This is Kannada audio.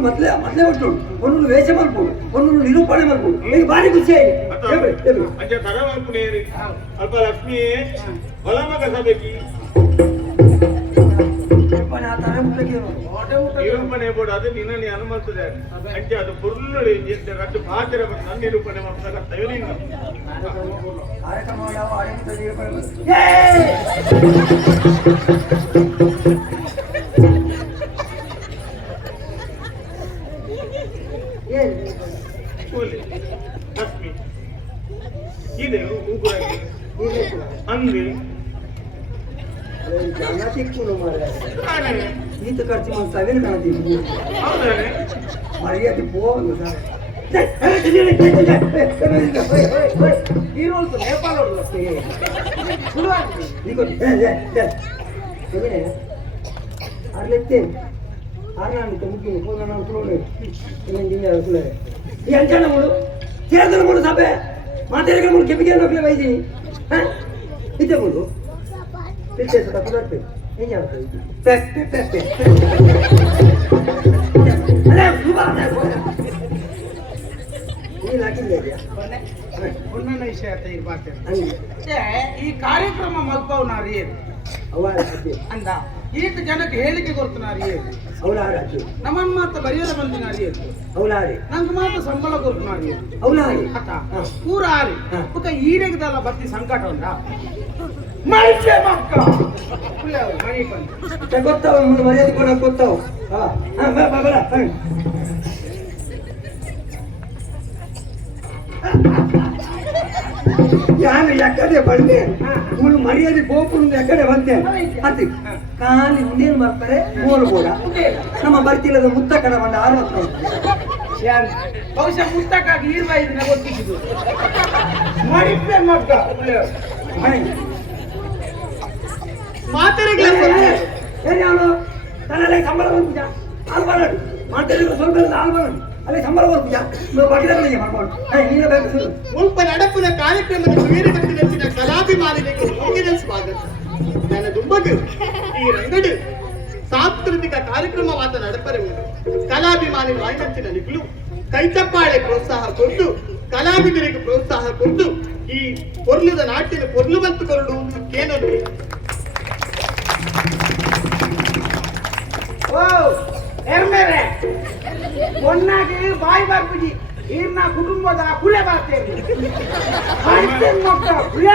ಒಂದೊಂದು ಮೊದಲೇ ಮೊದಲೇ ಒಟ್ಟು ಒಂದೊಂದು ವೇಷ ಮಾಡ್ಬೋದು ಒಂದೊಂದು ನಿರೂಪಣೆ ಮಾಡ್ಬೋದು. ಈಗ ಭಾರಿ ಖುಷಿ ಆಯ್ತು. ಅಲ್ಪ ಲಕ್ಷ್ಮಿ ಹೊಲ ಮಗ ಸಬೇಕಿ? ನಿರೂಪಣೆ ಬೋರ್ಡ್ ಅದು ನಿನ್ನನ್ನು ಅನುಮತಿಸಿದೆ ಅಂಚೆ ಅದು ಪುರ್ಲುಡಿ ರಟ್ಟು ಪಾತ್ರ ನನ್ನ ನಿರೂಪಣೆ ಮಾಡ್ದಾಗ ತಯಲಿಂಗ ಕಾರ್ಯಕ್ರಮ ಯಾವ ಆಡಳಿತ ನಿರೂಪಣೆ ಕೋಲೆ ಲಕ್ಷ್ಮಿ ಇದೆ ಅಂಗಿ ಈತ ಖರ್ಚು ಮಾಡಿ ಸಾವಿರ ಕಾಣತೀವಿ ಮರ್ಯಾದೆ ಹೋಗಲ್ಲ ಸರ್ ಹೀರೋಲ್ಸ್ ಆರ್ನಾಣಿತ ಮುಖ್ಯ ಹೋದ ನಾವು ಕುಲೋಡೆ ಕುಲೋಡೆ ಈ ಅಂಚನ ಮೂಡು ಸೇರ್ದನ ಮೂಡು ಸಭೆ ಮಾತಾಡಿದ್ರೆ ಮೂಡು ಕೆಪಿಗೆ ನೋಡ್ಲೆ ಬೈದೀನಿ ಹಾಂ? ಇದ್ದೆ ಮೂಡು ತಿಳ್ಸೆ ಸತ ಕುಲರ್ತೆ ಹೆಂಗೆ ವಿಷಯ ಅಂತ ಇಲ್ಲಿ ಈ ಕಾರ್ಯಕ್ರಮ ಮಗ್ಬವ್ ನಾರಿ. ಏನು ಅಂದ ಈಟ್ ಜನಕ್ಕೆ ಹೇಳಿಕೆ ಕೊಡ್ತು ನಾರಿ. ಏನು ಅವಲಾರ ಅಜ್ಜಿ. ನಮ್ಮನ್ನ ಮಾತ್ರ ಬರೆಯಲು ಬಂದು ನಾರಿ. ಏನು ಅವಲಾರಿ ನಂಗೆ ಮಾತ್ರ ಸಂಬಳ ಕೊಡ್ತು ನಾರಿ. ಪೂರ ಆರಿ ಪುಕ್ಕ ಈರೆಗದಲ್ಲ ಬರ್ತಿ ಸಂಕಟ ಉಂಟ? ಮನುಷ್ಯ ಮಕ್ಕ. ಪುಳ್ಳೆ ಮರ್ಯಾದೆ ಹಾ. ಬರ ಹಾ. ನಾನು ಎಕ್ಕಡೆ ಬಂದೆ? ಮುಳ್ಳು ಮರ್ಯಾದೆ ಗೋಪುರದ ಎಕ್ಕಡೆ ಬಂದೆ. ಅತಿ. ಕಾಲಿ ಇನ್ನೇನು ಬರ್ತಾರೆ? ಮೂರು ಕೂಡ ನಮ್ಮ ಬರ್ತಿಲ್ಲದ ಮುತ್ತ ಕಡೆ ಬಂದ ಆರ್ವತ್ತು. ಬಹುಶಃ ಪುಸ್ತಕ ಇರುವ ಇದನ್ನ ಗೊತ್ತಿದ್ದು ಮಾತರಿಗಳ ಏನು ಅವನು ತನ್ನಲ್ಲಿ ಸಂಬಳ ಬರ್ಪುಜ ಹಾಲು ಮಾತಾಡಿದ್ರು ಸ್ವಲ್ಪ ಮಾಡೋದು ಅಲ್ಲೇ ಸಂಬಳ ಬರ್ಪುಜ ಬಗೆಗಳಿಗೆ ಮಾಡ್ಕೊಂಡು. ನೀನೇ ಬೇಕು ಮುಲ್ಪ ನಡಪಿನ ಕಾರ್ಯಕ್ರಮದ ವೀರಗಟ್ಟಿನ ಕಲಾಭಿಮಾನಿಗಳಿಗೆ ಮುಂದಿನ ಸ್ವಾಗತ. ನನ್ನ ದುಂಬದು ಈ ರಂಗಡು ಸಾಂಸ್ಕೃತಿಕ ಕಾರ್ಯಕ್ರಮವಾದ ನಡಪರೆ ಕಲಾಭಿಮಾನಿ ವಾಯ್ನಂಚಿನ ನಿಗುಲು ಕೈಚಪ್ಪಾಳೆ ಪ್ರೋತ್ಸಾಹ ಕೊಟ್ಟು, ಕಲಾವಿದರಿಗೆ ಪ್ರೋತ್ಸಾಹ ಕೊಟ್ಟು, ಈ ಪೊರ್ಲುದ ನಾಟ್ಯದ ಪೊರ್ಲು ಬಂತು ಕೊರಡು ಕೇನೊಂದು பொண்ணாக்கு வாய் பார்ப்புஜி ஈர்னா குடும்பத்தா குள்ளே பார்த்தேன் மட்டும் குள்ளே